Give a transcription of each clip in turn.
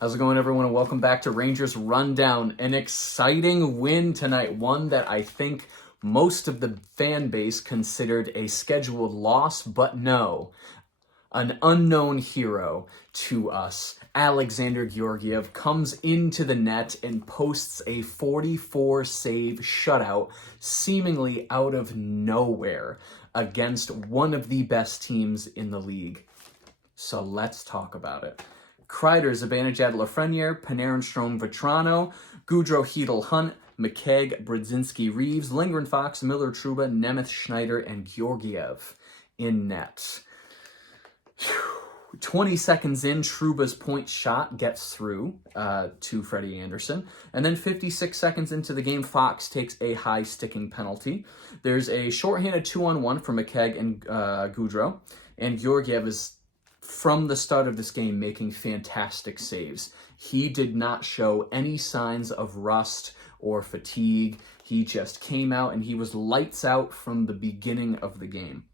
How's it going, everyone, and welcome back to Rangers Rundown. An exciting win tonight, one that I think most of the fan base considered a scheduled loss, but no. An unknown hero to us, Alexander Georgiev, comes into the net and posts a 44-save shutout, seemingly out of nowhere, against one of the best teams in the league. So let's talk about it. Kreider, Zibanejad, Lafreniere, Panarin, Strome, Vetrano, Gaudreau, Hedl, Hunt, McKegg, Brodzinski, Reeves, Lindgren, Fox, Miller, Trouba, Nemeth, Schneider, and Georgiev in net. 20 seconds in, Trouba's point shot gets through to Freddie Andersen. And then 56 seconds into the game, Fox takes a high sticking penalty. There's a shorthanded 2-on-1 for McKegg and Gaudreau. And Georgiev is, from the start of this game, making fantastic saves. He did not show any signs of rust or fatigue. He just came out and he was lights out from the beginning of the game.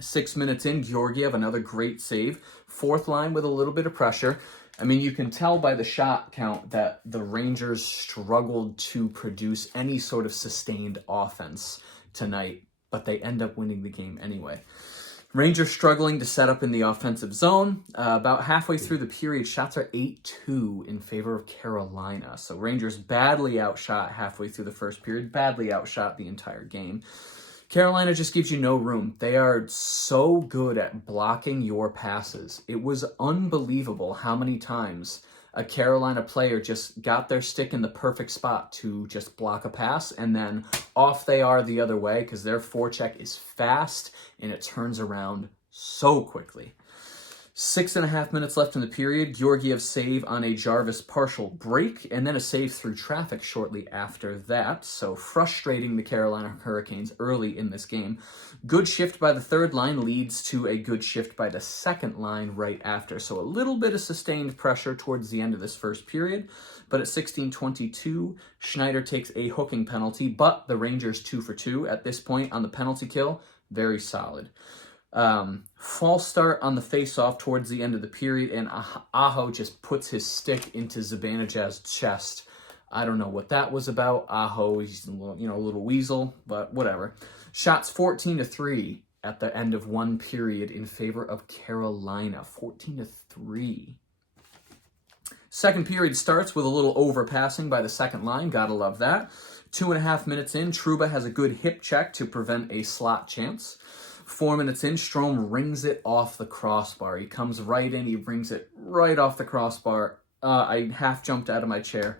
6 minutes in, Georgiev, another great save. Fourth line with a little bit of pressure. I mean, you can tell by the shot count that the Rangers struggled to produce any sort of sustained offense tonight, but they end up winning the game anyway. Rangers struggling to set up in the offensive zone. About halfway through the period, shots are 8-2 in favor of Carolina. So Rangers badly outshot halfway through the first period, badly outshot the entire game. Carolina just gives you no room. They are so good at blocking your passes. It was unbelievable how many times a Carolina player just got their stick in the perfect spot to just block a pass, and then off they are the other way because their forecheck is fast and it turns around so quickly. 6.5 minutes left in the period. Georgiev's save on a Jarvis partial break, and then a save through traffic shortly after that. So frustrating the Carolina Hurricanes early in this game. Good shift by the third line leads to a good shift by the second line right after. So a little bit of sustained pressure towards the end of this first period. But at 16:22, Schneider takes a hooking penalty, but the Rangers 2 for 2 at this point on the penalty kill. Very solid. False start on the face-off towards the end of the period, and Aho just puts his stick into Zibanejad's chest. I don't know what that was about. Aho, he's a little weasel, but whatever. Shots 14-3 at the end of one period in favor of Carolina. 14-3. Second period starts with a little overpassing by the second line. Gotta love that. 2.5 minutes in, Trouba has a good hip check to prevent a slot chance. 4 minutes in, Strome rings it off the crossbar. He comes right in, he rings it right off the crossbar. I half jumped out of my chair.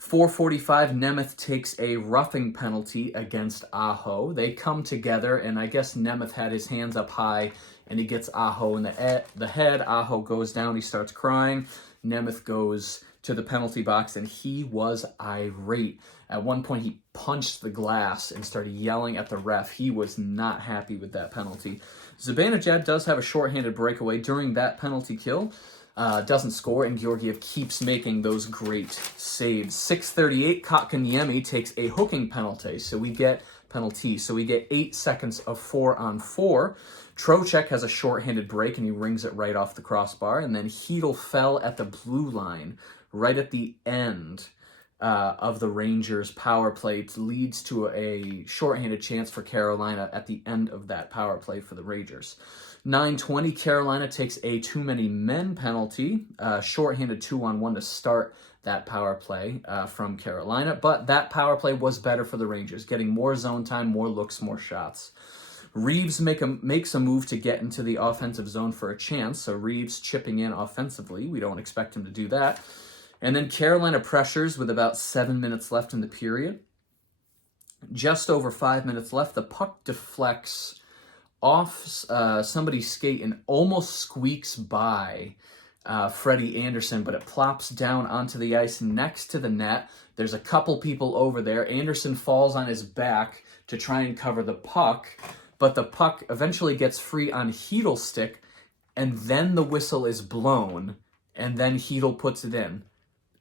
4:45, Nemeth takes a roughing penalty against Aho. They come together, and I guess Nemeth had his hands up high, and he gets Aho in the head. Aho goes down, he starts crying. Nemeth goes to the penalty box, and he was irate. At one point, he punched the glass and started yelling at the ref. He was not happy with that penalty. Zibanejad does have a shorthanded breakaway during that penalty kill. Doesn't score, and Georgiev keeps making those great saves. 6:38, Kotkaniemi takes a hooking penalty, so we get 8 seconds of 4-on-4. Trocheck has a shorthanded break, and he rings it right off the crossbar, and then Hedl fell at the blue line right at the end of the Rangers' power play. Leads to a shorthanded chance for Carolina at the end of that power play for the Rangers. 9:20, Carolina takes a too many men penalty, shorthanded 2-on-1 to start that power play from Carolina, but that power play was better for the Rangers, getting more zone time, more looks, more shots. Reeves makes a move to get into the offensive zone for a chance, so Reeves chipping in offensively. We don't expect him to do that. And then Carolina pressures with about 7 minutes left in the period. Just over 5 minutes left, the puck deflects off somebody's skate and almost squeaks by Freddie Andersen, but it plops down onto the ice next to the net. There's a couple people over there. Andersen falls on his back to try and cover the puck, but the puck eventually gets free on Hedl's stick, and then the whistle is blown, and then Hedl puts it in.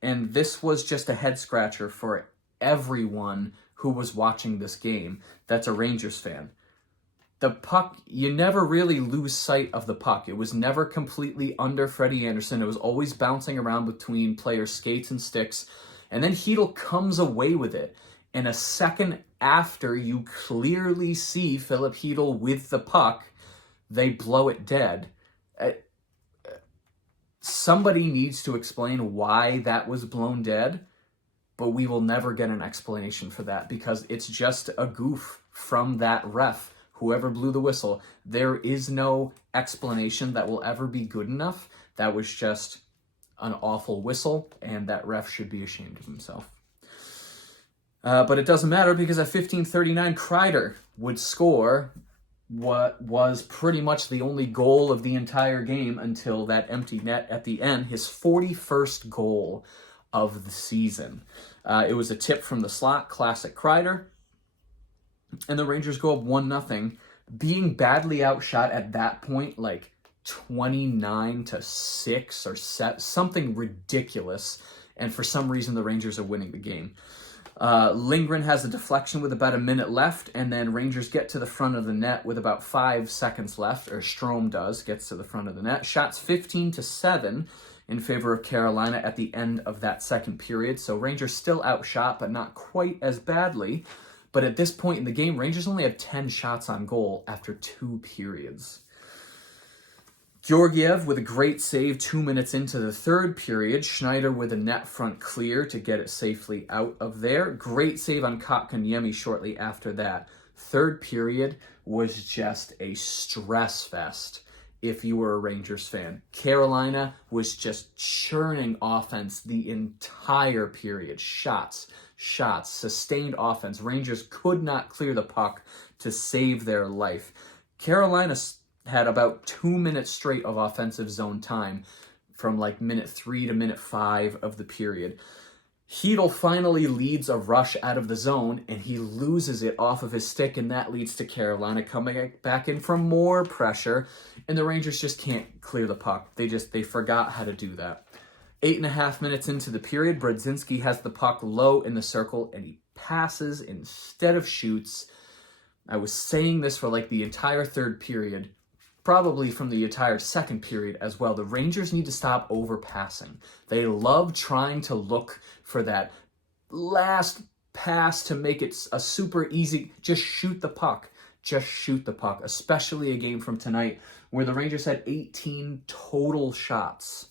And this was just a head scratcher for everyone who was watching this game that's a Rangers fan. the puck, you never really lose sight of the puck. It was never completely under Freddie Andersen. It was always bouncing around between players' skates and sticks. And then Chytil comes away with it. And a second after you clearly see Filip Chytil with the puck, they blow it dead. Somebody needs to explain why that was blown dead, but we will never get an explanation for that because it's just a goof from that ref, whoever blew the whistle. There is no explanation that will ever be good enough. That was just an awful whistle, and that ref should be ashamed of himself. But it doesn't matter because at 15:39, Kreider would score what was pretty much the only goal of the entire game until that empty net at the end, his 41st goal of the season. It was a tip from the slot, classic Kreider, and the Rangers go up 1-0, being badly outshot at that point, like 29-6 or something ridiculous, and for some reason the Rangers are winning the game. Lindgren has a deflection with about a minute left, and then Rangers get to the front of the net with about 5 seconds left, or Strome gets to the front of the net. Shots 15-7 in favor of Carolina at the end of that second period, so Rangers still outshot, but not quite as badly. But at this point in the game, Rangers only had 10 shots on goal after 2 periods. Georgiev with a great save 2 minutes into the third period. Schneider with a net front clear to get it safely out of there. Great save on Kotkaniemi shortly after that. Third period was just a stress fest if you were a Rangers fan. Carolina was just churning offense the entire period. Shots, sustained offense. Rangers could not clear the puck to save their life. Carolina had about 2 minutes straight of offensive zone time from like minute 3 to minute 5 of the period. Chytil finally leads a rush out of the zone, and he loses it off of his stick, and that leads to Carolina coming back in for more pressure, and the Rangers just can't clear the puck. They forgot how to do that. 8.5 minutes into the period, Brodzinski has the puck low in the circle, and he passes instead of shoots. I was saying this for like the entire third period, probably from the entire second period as well. The Rangers need to stop overpassing. They love trying to look for that last pass to make it a super easy, just shoot the puck. Just shoot the puck, especially a game from tonight where the Rangers had 18 total shots.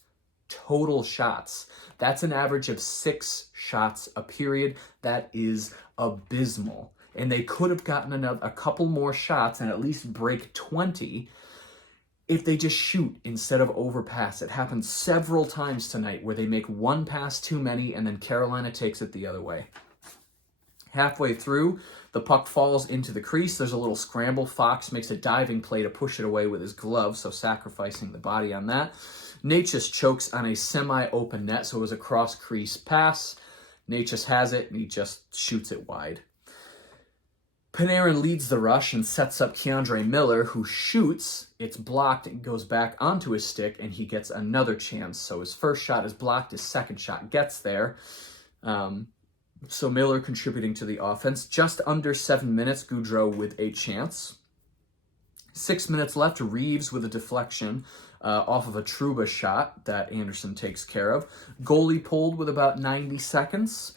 Total shots. That's an average of 6 shots a period. That is abysmal. And they could have gotten a couple more shots and at least break 20 if they just shoot instead of overpass. It happened several times tonight where they make one pass too many and then Carolina takes it the other way. Halfway through, the puck falls into the crease. There's a little scramble. Fox makes a diving play to push it away with his glove, so sacrificing the body on that. Necas chokes on a semi-open net, so it was a cross-crease pass. Necas has it, and he just shoots it wide. Panarin leads the rush and sets up K'Andre Miller, who shoots. It's blocked and goes back onto his stick, and he gets another chance. So his first shot is blocked, his second shot gets there. So Miller contributing to the offense. Just under 7 minutes, Gaudreau with a chance. 6 minutes left, Reeves with a deflection off of a Trouba shot that Andersen takes care of. Goalie pulled with about 90 seconds.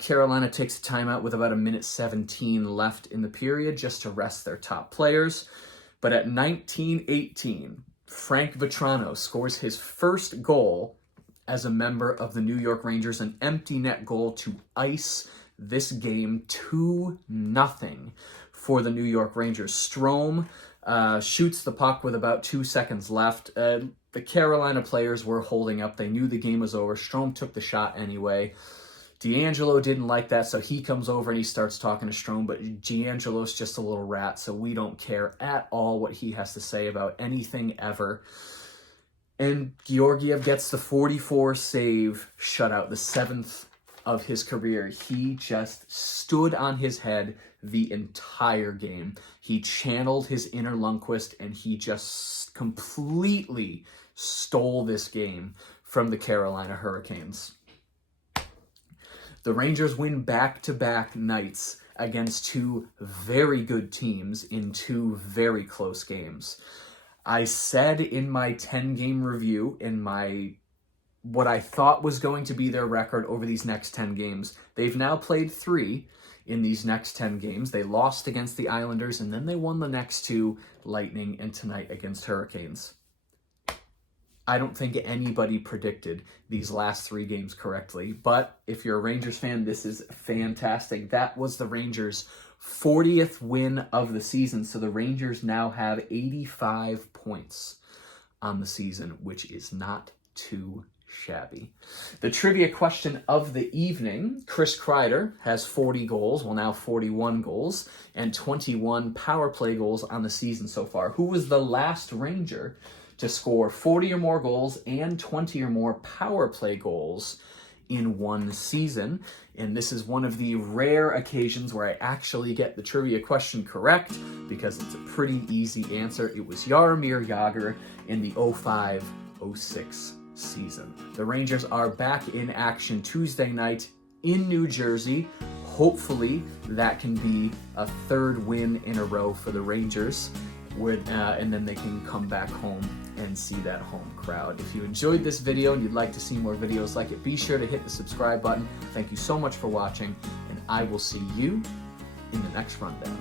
Carolina takes a timeout with about 1:17 left in the period just to rest their top players. But at 19:18, Frank Vetrano scores his first goal as a member of the New York Rangers, an empty net goal to ice this game 2-0 for the New York Rangers. Strome shoots the puck with about 2 seconds left. The Carolina players were holding up. They knew the game was over. Strome took the shot anyway. D'Angelo didn't like that, so he comes over and he starts talking to Strome, but D'Angelo's just a little rat, so we don't care at all what he has to say about anything ever. And Georgiev gets the 44 save shutout, the 7th of his career. He just stood on his head the entire game. He channeled his inner Lundqvist, and he just completely stole this game from the Carolina Hurricanes. The Rangers win back-to-back nights against two very good teams in two very close games. I said in my 10-game review, in my what I thought was going to be their record over these next 10 games, they've now played 3 in these next 10 games. They lost against the Islanders, and then they won the next 2, Lightning, and tonight against Hurricanes. I don't think anybody predicted these last 3 games correctly, but if you're a Rangers fan, this is fantastic. That was the Rangers' 40th win of the season, so the Rangers now have 85 points on the season, which is not too shabby. The trivia question of the evening: Chris Kreider has 40 goals, well now 41 goals, and 21 power play goals on the season so far. Who was the last Ranger to score 40 or more goals and 20 or more power play goals in one season? And this is one of the rare occasions where I actually get the trivia question correct, because it's a pretty easy answer. It was Jaromir Jagr in the 05-06 season. The Rangers are back in action Tuesday night in New Jersey. Hopefully that can be a 3rd win in a row for the Rangers, and then they can come back home and see that home crowd. If you enjoyed this video and you'd like to see more videos like it, be sure to hit the subscribe button. Thank you so much for watching, and I will see you in the next rundown.